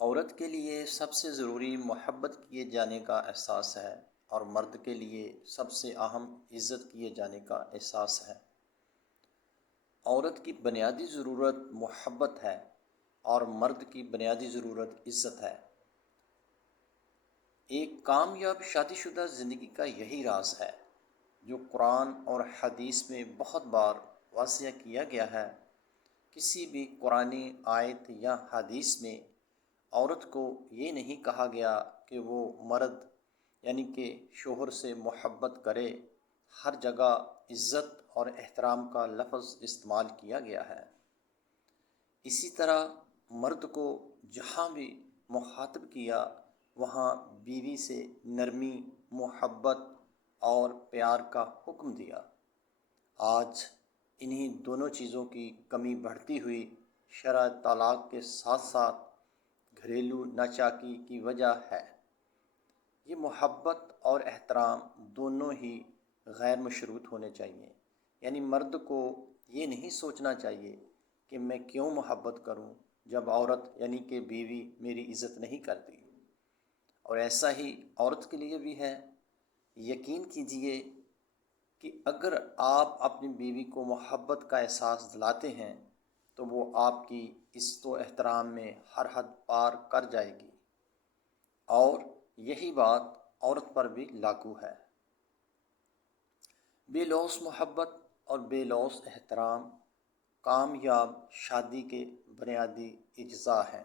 عورت کے لیے سب سے ضروری محبت کیے جانے کا احساس ہے، اور مرد کے لیے سب سے اہم عزت کیے جانے کا احساس ہے۔ عورت کی بنیادی ضرورت محبت ہے اور مرد کی بنیادی ضرورت عزت ہے۔ ایک کامیاب شادی شدہ زندگی کا یہی راز ہے جو قرآن اور حدیث میں بہت بار واضح کیا گیا ہے۔ کسی بھی قرآنی آیت یا حدیث میں عورت کو یہ نہیں کہا گیا کہ وہ مرد یعنی کہ شوہر سے محبت کرے۔ ہر جگہ عزت اور احترام کا لفظ استعمال کیا گیا ہے۔ اسی طرح مرد کو جہاں بھی مخاطب کیا وہاں بیوی سے نرمی، محبت اور پیار کا حکم دیا۔ آج انہی دونوں چیزوں کی کمی بڑھتی ہوئی شرح طلاق کے ساتھ ساتھ گھریلو ناچاکی کی وجہ ہے۔ یہ محبت اور احترام دونوں ہی غیر مشروط ہونے چاہیے، یعنی مرد کو یہ نہیں سوچنا چاہیے کہ میں کیوں محبت کروں جب عورت یعنی کہ بیوی میری عزت نہیں کرتی، اور ایسا ہی عورت کے لیے بھی ہے۔ یقین کیجئے کہ اگر آپ اپنی بیوی کو محبت کا احساس دلاتے ہیں تو وہ آپ کی عزت و احترام میں ہر حد پار کر جائے گی، اور یہی بات عورت پر بھی لاگو ہے۔ بے لوث محبت اور بے لوث احترام کامیاب شادی کے بنیادی اجزاء ہیں۔